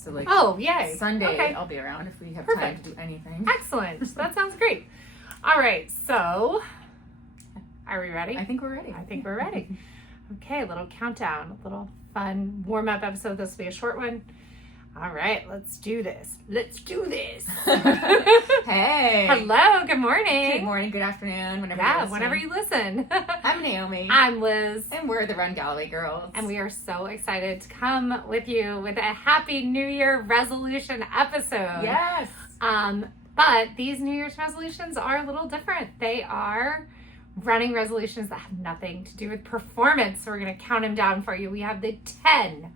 So like, oh, yay. Sunday, Okay. I'll be around if we have Perfect. time to do anything. Excellent. That sounds great. All right. So, are we ready? I think we're ready. I think we're ready. Okay, a little countdown, a little fun warm-up episode. This will be a short one. All right, let's do this. Let's do this. Hey. Hello, good morning. Good morning, good afternoon, Whenever you listen. I'm Naomi. I'm Liz. And we're the Run Galloway girls. And we are so excited to come with you with a Happy New Year resolution episode. Yes. But these New Year's resolutions are a little different. They are running resolutions that have nothing to do with performance. So we're going to count them down for you. We have the 10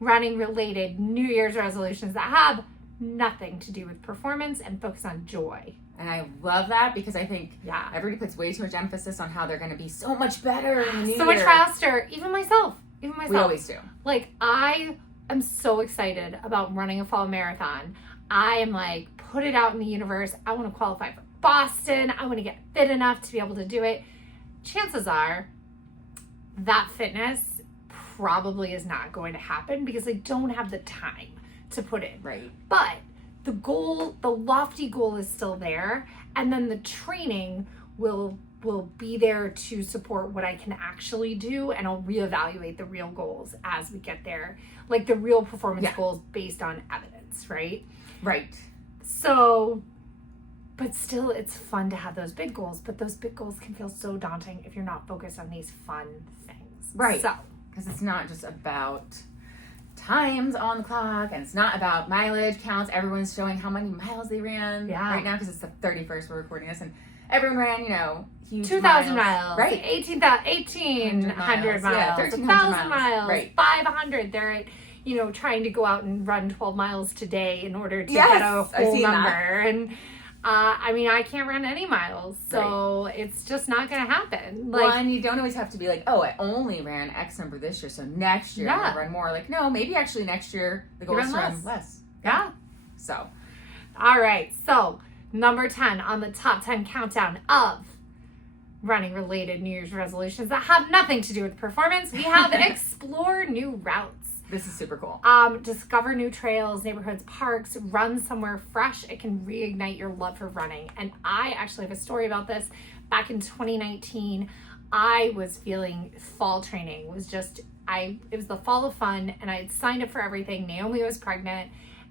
running related New Year's resolutions that have nothing to do with performance and focus on joy. And I love that because I think Yeah. everybody puts way too much emphasis on how they're going to be so much better in the new So much year. faster. Even myself. We always do. Like, I am so excited about running a fall marathon. I am like, put it out in the universe. I want to qualify for Boston. I want to get fit enough to be able to do it. Chances are that fitness probably is not going to happen because I don't have the time to put in. Right. But the goal, the lofty goal is still there. And then the training will be there to support what I can actually do. And I'll reevaluate the real goals as we get there. Like the real performance goals based on evidence, right? Right. So, but still it's fun to have those big goals. But those big goals can feel so daunting if you're not focused on these fun things. Right. So, Because it's not just about times on the clock and it's not about mileage counts. Everyone's showing how many miles they ran right now because it's the 31st we're recording this, and everyone ran, huge 2,000 miles, right? 1,800 miles, yeah, 1,000 1,300 miles, right? 500. They're trying to go out and run 12 miles today in order to Yes, get a I've whole seen number. that. And I can't run any miles, so it's just not going to happen. Well, and you don't always have to be like, oh, I only ran X number this year, so next year I'm going to run more. Like, no, maybe actually next year the goal is to run less. Yeah. So. All right. So, number 10 on the top 10 countdown of running related New Year's resolutions that have nothing to do with performance, we have explore new routes. This is super cool. Discover new trails, neighborhoods, parks, run somewhere fresh. It can reignite your love for running. And I actually have a story about this. Back in 2019, I was feeling fall training was just, it was the fall of fun and I had signed up for everything. Naomi was pregnant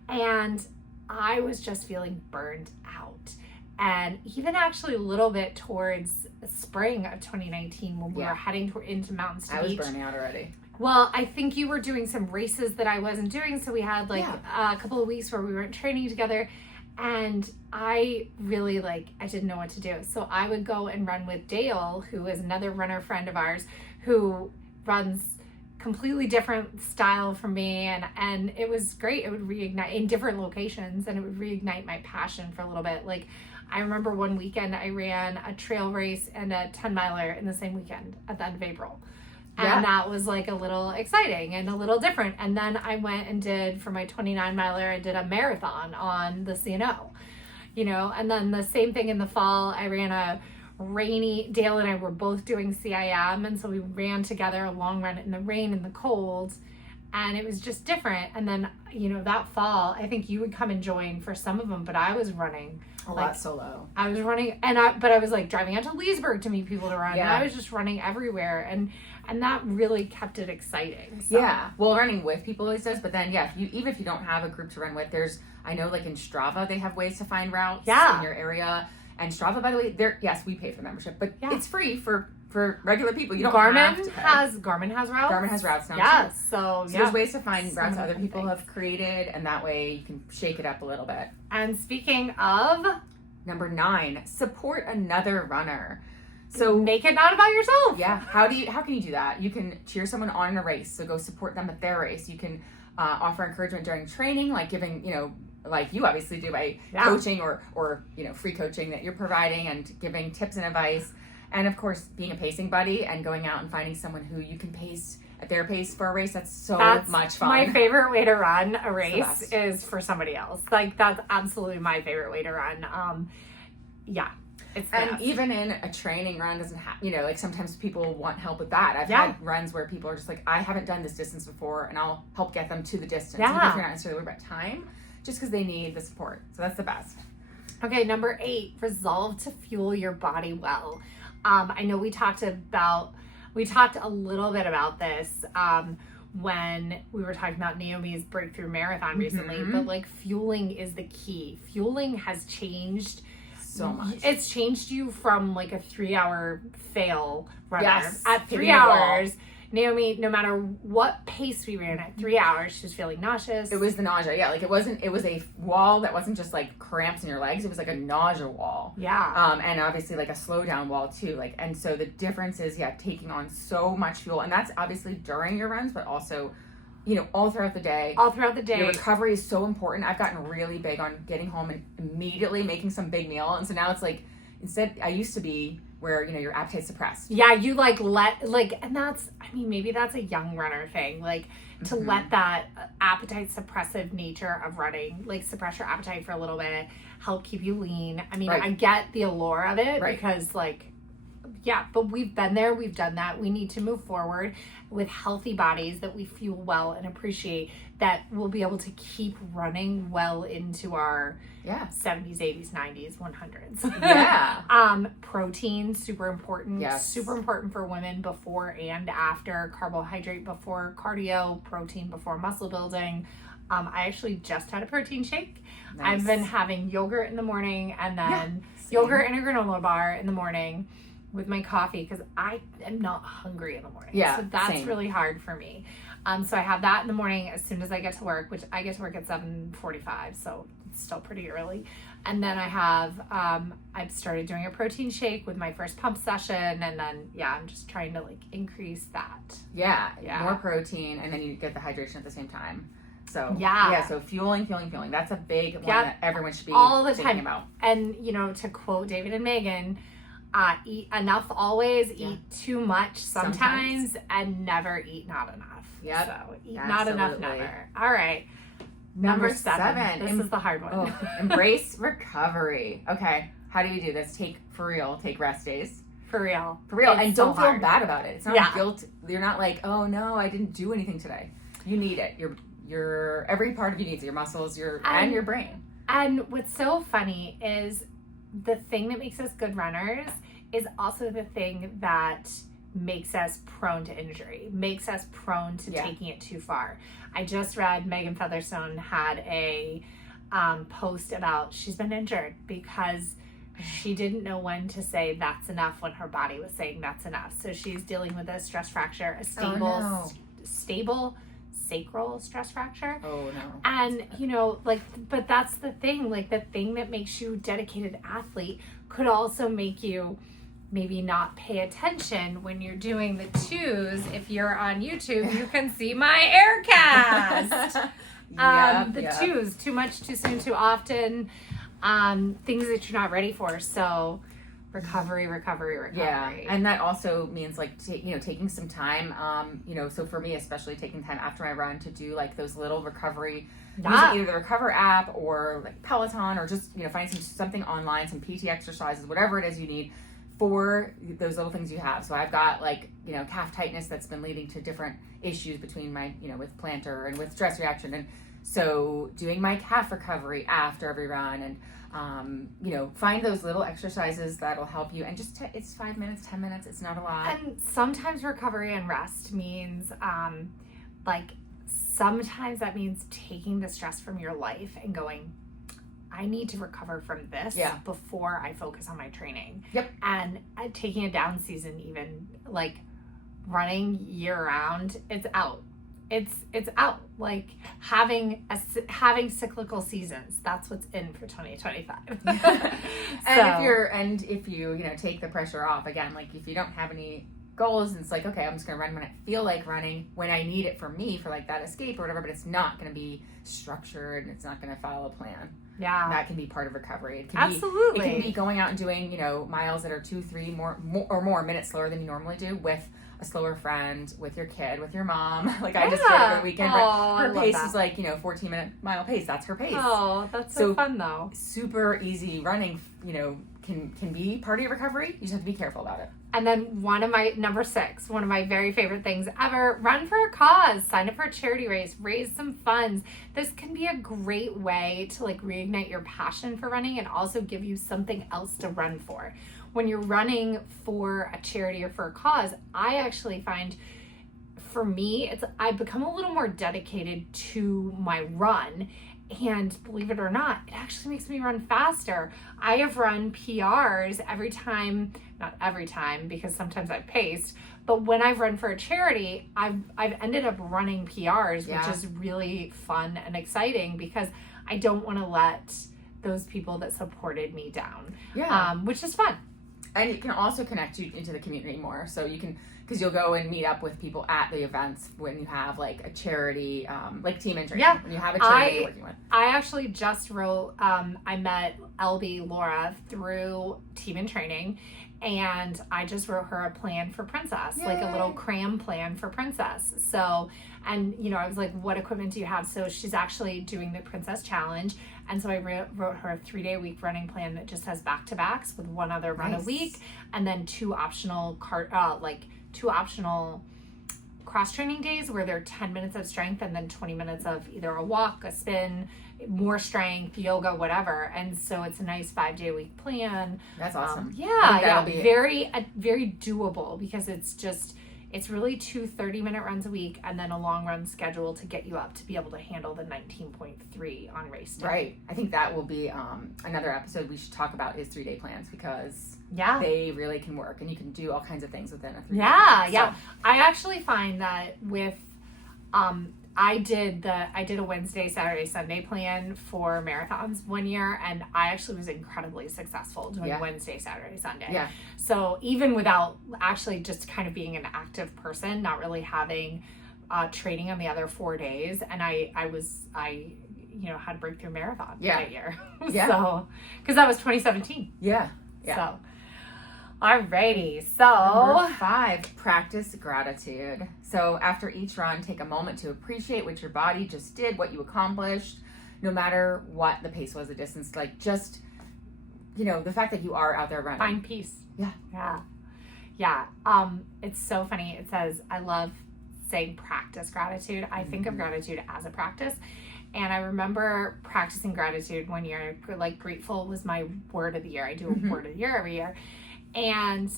and I was just feeling burned out. And even actually a little bit towards spring of 2019 when we were heading into Mountains to Beach. I was burning out already. Well, I think you were doing some races that I wasn't doing. So we had a couple of weeks where we weren't training together. And I really I didn't know what to do. So I would go and run with Dale, who is another runner friend of ours, who runs completely different style from me. And it was great. It would reignite in different locations and it would reignite my passion for a little bit. Like I remember one weekend I ran a trail race and a 10-miler in the same weekend at the end of April. And that was a little exciting and a little different. And then I went and did, for my 29-miler, I did a marathon on the CNO, and then the same thing in the fall. I ran a rainy, Dale and I were both doing CIM. And so we ran together a long run in the rain and the cold. And it was just different. And then, that fall, I think you would come and join for some of them, but I was running a lot solo. I was running but I was driving out to Leesburg to meet people to run. Yeah. And I was just running everywhere. And that really kept it exciting. So. Yeah. Well, running with people always does. But then, even if you don't have a group to run with, I know in Strava, they have ways to find routes in your area. And Strava, by the way, we pay for membership, but it's free for regular people. You don't have to pay. Garmin has routes. Garmin has routes now. Yes. Too. So there's ways to find routes other people have created, and that way you can shake it up a little bit. And speaking of, number 9, support another runner. So make it not about yourself. Yeah. How can you do that? You can cheer someone on in a race. So go support them at their race. You can offer encouragement during training, like giving, like you obviously do by coaching or free coaching that you're providing and giving tips and advice. And of course, being a pacing buddy and going out and finding someone who you can pace at their pace for a race. That's much fun. My favorite way to run a race is for somebody else. That's absolutely my favorite way to run. It's And best. even in a training run doesn't have, like sometimes people want help with that. I've Yeah. had runs where people are just like, I haven't done this distance before, and I'll help get them to the distance. Yeah. Even if you're not necessarily worried about time, just because they need the support. So that's the best. Okay, number 8, resolve to fuel your body well. I know we talked a little bit about this when we were talking about Naomi's breakthrough marathon recently, but like fueling is the key. Fueling has changed So much. It's changed you from like a 3-hour fail runner. Yes, At 3 hitting the wall. hours, Naomi, no matter what pace we ran at 3 hours, she was feeling nauseous. It was the nausea. Yeah, like it was a wall that wasn't just like cramps in your legs. It was like a nausea wall. Yeah. And obviously like a slow down wall too. Like, and so the difference is, taking on so much fuel, and that's obviously during your runs, but also, all throughout the day. All throughout the day. Your recovery is so important. I've gotten really big on getting home and immediately making some big meal. And so now it's like, instead, I used to be where, your appetite's suppressed. Yeah, you and that's, maybe that's a young runner thing, like to let that appetite suppressive nature of running, like suppress your appetite for a little bit, help keep you lean. Right. I get the allure of it Right. because but we've been there, we've done that. We need to move forward with healthy bodies that we fuel well and appreciate, that we'll be able to keep running well into our 70s, 80s, 90s, 100s. Yeah. Protein, super important. Yes. Super important for women before and after. Carbohydrate before cardio, protein before muscle building. I actually just had a protein shake. Nice. I've been having yogurt in the morning and then Same. yogurt and a granola bar in the morning with my coffee because I am not hungry in the morning. Yeah, So that's same. really hard for me. So I have that in the morning as soon as I get to work, which I get to work at 7:45, so it's still pretty early. And then I have, I've started doing a protein shake with my first pump session, and then, I'm just trying to increase that. Yeah. Yeah. More protein, and then you get the hydration at the same time. So so fueling. That's a big one that everyone should be all the thinking time. about. And, to quote David and Megan, eat enough always, eat too much sometimes, and never eat not enough. Yep. So eat not enough Absolutely. never. All right. Number 7. This is the hard one. Embrace recovery. Okay. How do you do this? Take rest days. For real. And It's don't so feel hard. bad about it. It's not Yeah. guilt. You're not like, oh no, I didn't do anything today. You need it. Your every part of you needs it. Your muscles, and your brain. And what's so funny is the thing that makes us good runners is also the thing that makes us prone to injury, makes us prone to taking it too far. I just read Megan Featherstone had a post about she's been injured because she didn't know when to say that's enough when her body was saying that's enough. So she's dealing with a stress fracture, a stable sacral stress fracture. Oh no. And but that's the thing, the thing that makes you a dedicated athlete could also make you maybe not pay attention when you're doing the twos. If you're on YouTube, you can see my air cast. Twos, too much, too soon, too often, things that you're not ready for. So recovery. Yeah, and that also means taking some time. So for me, especially taking time after my run to do those little recovery, using either the Recover app or Peloton, or just finding something online, some PT exercises, whatever it is you need for those little things you have. So I've got calf tightness that's been leading to different issues between my with plantar and with stress reaction, and so doing my calf recovery after every run, and find those little exercises that'll help you, and just it's 5 minutes, 10 minutes, it's not a lot. And sometimes recovery and rest means sometimes that means taking the stress from your life and going, I need to recover from this before I focus on my training. Yep. And taking a down season, even running year round, it's out. It's out. Having cyclical seasons. That's what's in for 2025. And if you take the pressure off again, if you don't have any goals, and it's okay, I'm just gonna run when I feel like running, when I need it for me for that escape or whatever, but it's not gonna be structured and it's not gonna follow a plan. Yeah. That can be part of recovery. It can Absolutely. It can be going out and doing, miles that are 2-3 more minutes slower than you normally do, with a slower friend, with your kid, with your mom. I just did over the weekend. Her pace is 14-minute mile pace. That's her pace. Oh, that's so fun though. Super easy running, can be part of your recovery. You just have to be careful about it. And then number 6, one of my very favorite things ever, run for a cause, sign up for a charity race, raise some funds. This can be a great way to like reignite your passion for running and also give you something else to run for. When you're running for a charity or for a cause, I actually find for me, I've become a little more dedicated to my run. And believe it or not, it actually makes me run faster. I have run PRs not every time because sometimes I've paced, but when I've run for a charity, I've ended up running PRs, which is really fun and exciting because I don't want to let those people that supported me down, which is fun. And it can also connect you into the community more. So you can, because you'll go and meet up with people at the events when you have like a charity, like Team in Training. Yeah. When you have a charity you're working with. I actually just wrote, I met LB Laura through Team in Training, and I just wrote her a plan for Princess, like a little cram plan for Princess. So, and I was like, what equipment do you have? So she's actually doing the Princess Challenge. And so I wrote her a 3-day-a-week running plan that just has back-to-backs with one other run a week, and then 2 optional cross-training days where they're 10 minutes of strength and then 20 minutes of either a walk, a spin, more strength, yoga, whatever. And so it's a nice 5-day-a-week plan. That's awesome. Be very doable because it's really 2 30-minute runs a week and then a long run schedule to get you up to be able to handle the 19.3 on race day. Right. I think that will be another episode we should talk about is 3-day plans because they really can work and you can do all kinds of things within a 3-day plan. Yeah. I actually find that with I did a Wednesday, Saturday, Sunday plan for marathons one year, and I actually was incredibly successful doing Wednesday, Saturday, Sunday. Yeah. So even without actually just kind of being an active person, not really having training on the other 4 days, and I had a breakthrough marathon that year. So because that was 2017. Yeah. So. Alrighty, so number 5, practice gratitude. So after each run, take a moment to appreciate what your body just did, what you accomplished, no matter what the pace was, the distance, like just, the fact that you are out there running. Find peace. Yeah. It's so funny. It says, I love saying practice gratitude. I think of gratitude as a practice. And I remember practicing gratitude one year, like grateful was my word of the year. I do a word of the year every year. And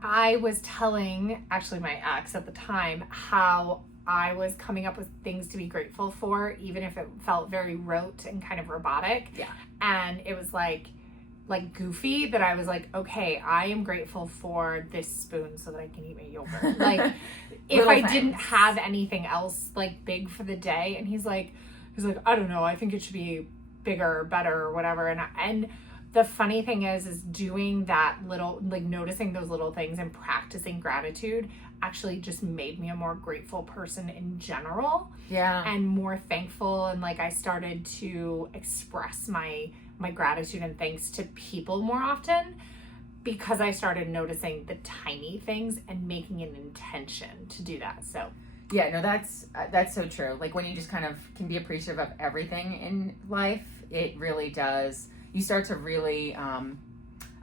I was telling actually my ex at the time how I was coming up with things to be grateful for, even if it felt very rote and kind of robotic. Yeah. And it was like goofy that I was like, okay, I am grateful for this spoon so that I can eat my yogurt. Like if I didn't have anything else like big for the day. And he's like, I don't know, I think it should be bigger or better or whatever. And the funny thing is doing that little, like noticing those little things and practicing gratitude actually just made me a more grateful person in general. Yeah. And more thankful. And like I started to express my gratitude and thanks to people more often because I started noticing the tiny things and making an intention to do that. So yeah, no, that's so true. Like when you just kind of can be appreciative of everything in life, it really does. You start to really,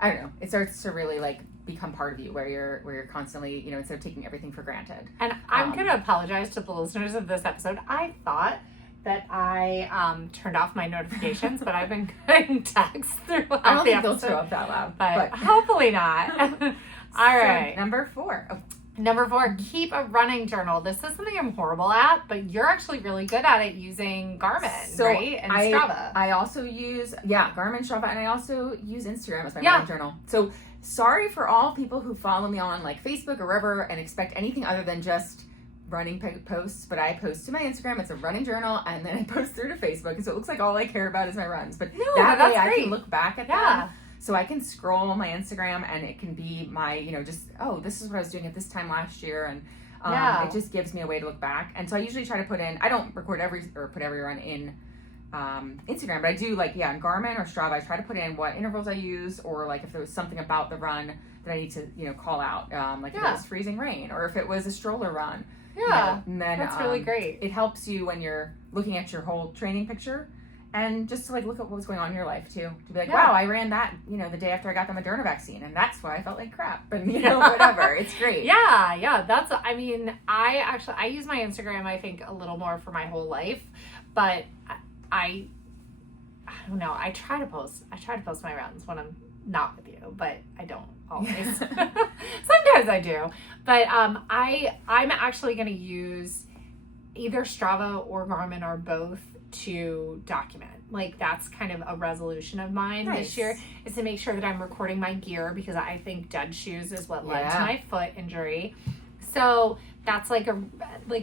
it starts to really like become part of you where you're constantly, instead of taking everything for granted. And I'm going to apologize to the listeners of this episode. I thought that I turned off my notifications, but I've been getting texts throughout I don't the think episode. they'll show up that loud. But hopefully not. All right. Number 4. Oh. Number 4, keep a running journal. This is something I'm horrible at, but you're actually really good at it using Garmin, right? And Strava. I also use, Garmin, Strava, and I also use Instagram as my running journal. So sorry for all people who follow me on like Facebook or wherever and expect anything other than just running posts, but I post to my Instagram. It's a running journal, and then I post through to Facebook, and so it looks like all I care about is my runs. But that way I can look back at them. So I can scroll my Instagram and it can be my, this is what I was doing at this time last year. And it just gives me a way to look back. And so I usually try to put in, I don't record put every run in Instagram, but I do like, in Garmin or Strava, I try to put in what intervals I use or like if there was something about the run that I need to, call out. If it was freezing rain or if it was a stroller run. Yeah, and then, that's really great. It helps you when you're looking at your whole training picture And just to like look at what was going on in your life too. To be like, Yeah. wow, I ran that, the day after I got the Moderna vaccine, and that's why I felt like crap. And whatever. It's great. Yeah. I use my Instagram, I think, a little more for my whole life, but I don't know. I try to post my runs when I'm not with you, but I don't always. Sometimes I do. But I'm actually going to use either Strava or Garmin or both to document. Like, that's kind of a resolution of mine this year, is to make sure that I'm recording my gear, because I think dead shoes is what led to my foot injury. So that's like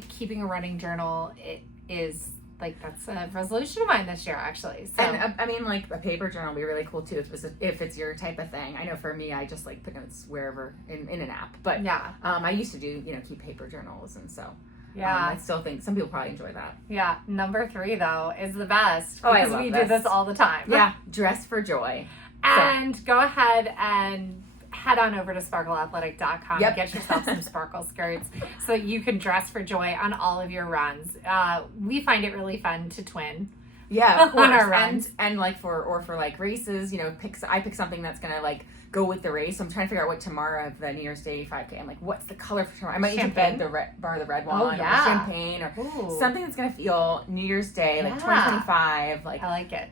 keeping a running journal. It is like, that's a resolution of mine this year, actually. So, and I mean, like, a paper journal would be really cool too if it's your type of thing. I know for me, I just like put notes wherever in an app. But I used to do keep paper journals, and so. Yeah. I still think some people probably enjoy that. Yeah. Number 3, though, is the best. Oh, because I love we this. do this all the time. Yeah. Dress for joy. And go ahead and head on over to sparkleathletic.com and get yourself some sparkle skirts so that you can dress for joy on all of your runs. We find it really fun to twin. Yeah, of course. On our runs. And like for like races, I pick something that's gonna like go with the race. So I'm trying to figure out what tomorrow of the New Year's Day 5K. I'm like, what's the color for tomorrow? I might even bed the red one, or champagne, or something that's gonna feel New Year's Day, like 2025. Like, I like it.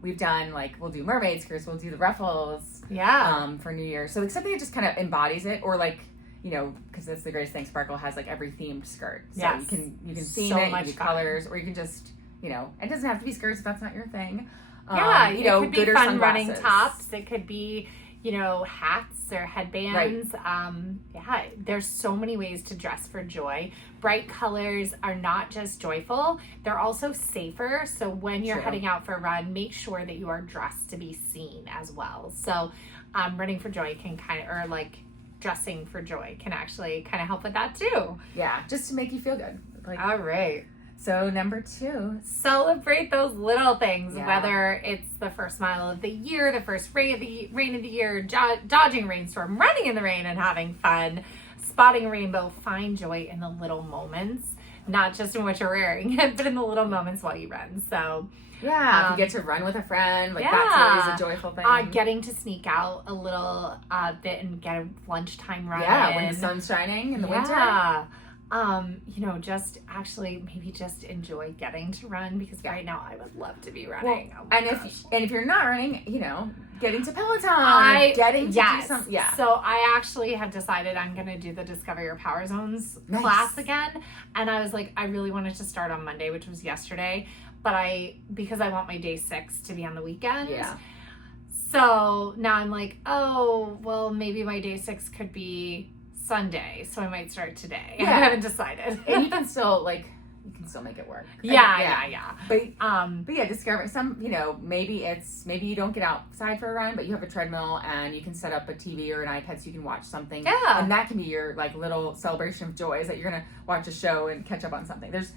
We've done we'll do mermaid skirts, we'll do the ruffles. Yeah. For New Year's. So like something that just kind of embodies it, or like. Because that's the greatest thing. Sparkle has like every themed skirt. So you can theme so it, you much can do fun. colors, or you can just. It doesn't have to be skirts if that's not your thing. It could be good fun or running sunglasses. tops. It could be, hats or headbands. Right. There's so many ways to dress for joy. Bright colors are not just joyful, they're also safer. So when you're heading out for a run, make sure that you are dressed to be seen as well. So running for joy can dressing for joy can actually kind of help with that too. Yeah, just to make you feel good. All right. So number 2, celebrate those little things, whether it's the first mile of the year, the first rain of the year, dodging a rainstorm, running in the rain and having fun, spotting a rainbow. Find joy in the little moments, not just in what you're wearing, but in the little moments while you run. So if you get to run with a friend, that's always a joyful thing. Getting to sneak out a little bit and get a lunchtime run. When the sun's shining in the winter. Maybe just enjoy getting to run, because right now I would love to be running. If you're not running, getting to Peloton, getting to do something. Yeah. So I actually have decided I'm going to do the Discover Your Power Zones class again, and I was like, I really wanted to start on Monday, which was yesterday, but because I want my day 6 to be on the weekend. Yeah. So now I'm like, oh, well, maybe my day 6 could be Sunday, so I might start today. Yeah. I haven't decided. And you can still make it work. Yeah. But discover some, maybe you don't get outside for a run, but you have a treadmill and you can set up a TV or an iPad so you can watch something. Yeah. And that can be your little celebration of joy, is that you're going to watch a show and catch up on something. There's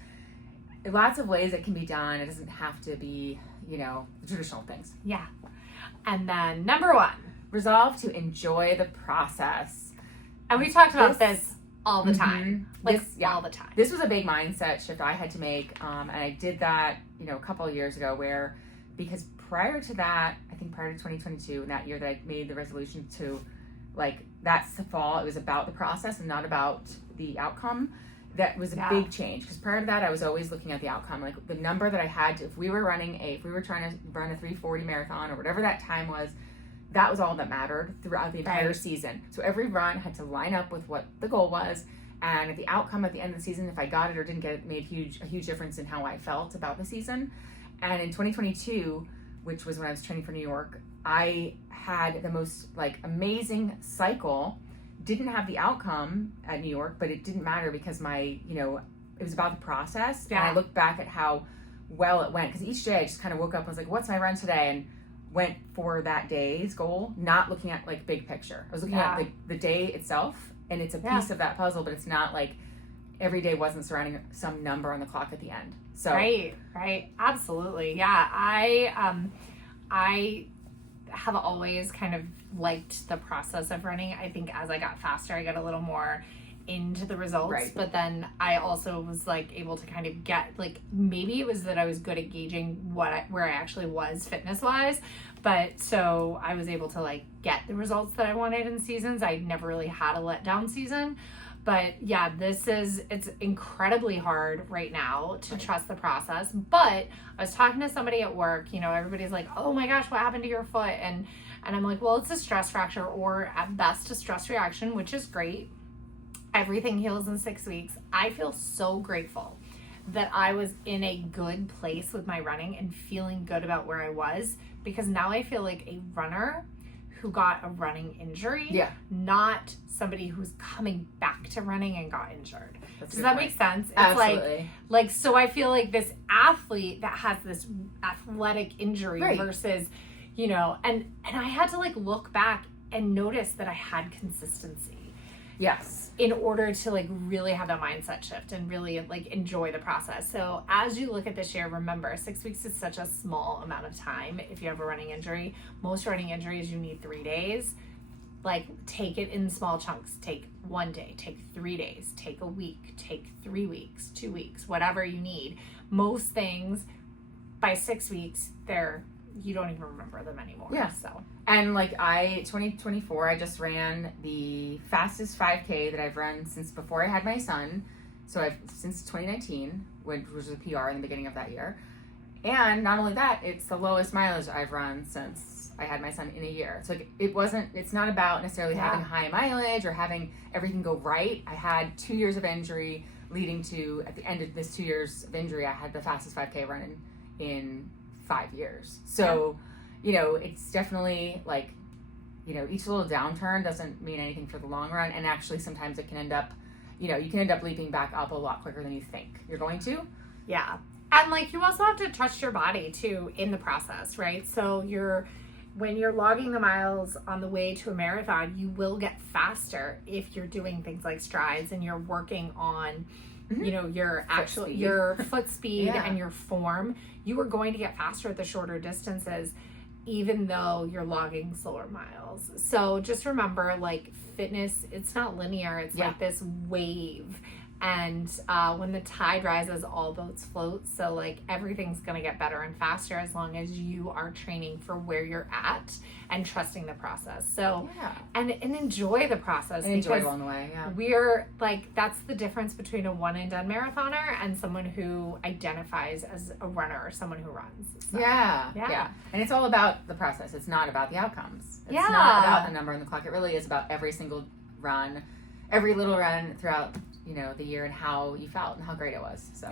lots of ways it can be done. It doesn't have to be, traditional things. Yeah. And then number 1. Resolve to enjoy the process. And we talked about this all the time. All the time. This was a big mindset shift I had to make. And I did that, a couple of years ago because prior to that, I think prior to 2022, that year that I made the resolution to that's the fall, it was about the process and not about the outcome. That was a big change, because prior to that, I was always looking at the outcome, like the number that I had to, if we were trying to run a 3:40 marathon or whatever that time was, that was all that mattered throughout the entire season. So every run had to line up with what the goal was, and the outcome at the end of the season, if I got it or didn't get it, made a huge difference in how I felt about the season. And in 2022, which was when I was training for New York, I had the most amazing cycle. Didn't have the outcome at New York, but it didn't matter because it was about the process. Yeah. And I looked back at how well it went, because each day I just kind of woke up and was like, what's my run today? And went for that day's goal, not looking at big picture. I was looking at the day itself, and it's a piece of that puzzle, but it's not every day wasn't surrounding some number on the clock at the end. So right, absolutely, yeah. I have always kind of liked the process of running. I think as I got faster, I got a little more into the results. Right. But then I also was like able to kind of get like, maybe it was that I was good at gauging where I actually was fitness wise. But so I was able to like get the results that I wanted in seasons. I never really had a letdown season. But yeah, it's incredibly hard right now to trust the process. But I was talking to somebody at work, everybody's like, oh my gosh, what happened to your foot? And I'm like, well, it's a stress fracture or at best a stress reaction, which is great. Everything heals in 6 weeks. I feel so grateful that I was in a good place with my running and feeling good about where I was, because now I feel like a runner who got a running injury, not somebody who's coming back to running and got injured. Does that make sense? It's Absolutely. like so I feel like this athlete that has this athletic injury versus, and I had to like look back and notice that I had consistency. Yes. In order to like really have that mindset shift and really like enjoy the process. So as you look at this year, remember 6 weeks is such a small amount of time. If you have a running injury, most running injuries, you need 3 days. Like take it in small chunks. Take 1 day, take 3 days, take a week, take 3 weeks, 2 weeks, whatever you need. Most things by 6 weeks, you don't even remember them anymore. Yeah. So. And like 2024, I just ran the fastest 5K that I've run since before I had my son. So since 2019, which was a PR in the beginning of that year. And not only that, it's the lowest mileage I've run since I had my son in a year. So it's not about necessarily having high mileage or having everything go right. I had 2 years of injury leading to, at the end of this 2 years of injury, I had the fastest 5K run in 5 years. So, it's definitely like, each little downturn doesn't mean anything for the long run. And actually sometimes it can end up, you can end up leaping back up a lot quicker than you think you're going to. Yeah. And like, you also have to trust your body too in the process, right? So when you're logging the miles on the way to a marathon, you will get faster if you're doing things like strides and you're working on your foot speed and your form. You are going to get faster at the shorter distances, even though you're logging slower miles. So just remember, like, fitness, it's not linear. It's like this wave. And when the tide rises, all boats float. So like everything's going to get better and faster as long as you are training for where you're at and trusting the process. So and enjoy the process. And enjoy along the way. Yeah. We're like, that's the difference between a one and done marathoner and someone who identifies as a runner or someone who runs. So, yeah. And it's all about the process. It's not about the outcomes. It's not about the number on the clock. It really is about every single run, every little run throughout the year and how you felt and how great it was. So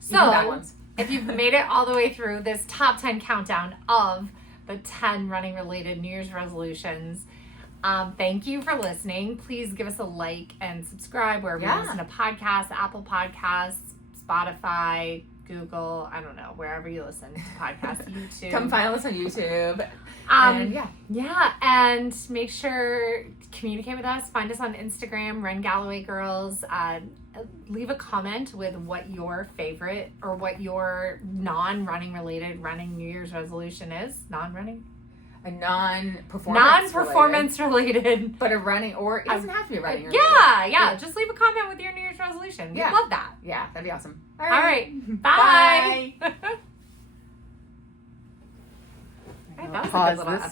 so if you've made it all the way through this top 10 countdown of the 10 running related New Year's resolutions, thank you for listening. Please give us a like and subscribe wherever you listen to podcasts, Apple Podcasts, Spotify, Google, I don't know, wherever you listen to podcasts, YouTube. Come find us on YouTube. And make sure communicate with us. Find us on Instagram, Run Galloway Girls. Leave a comment with what your favorite or what your non-running related running New Year's resolution is. Non-running? A non-performance related. But a running, or it doesn't have to be running. Yeah. Just leave a comment with your New Year's resolution. We'd love that. Yeah, that'd be awesome. All right. Bye. Bye. That was a good little episode.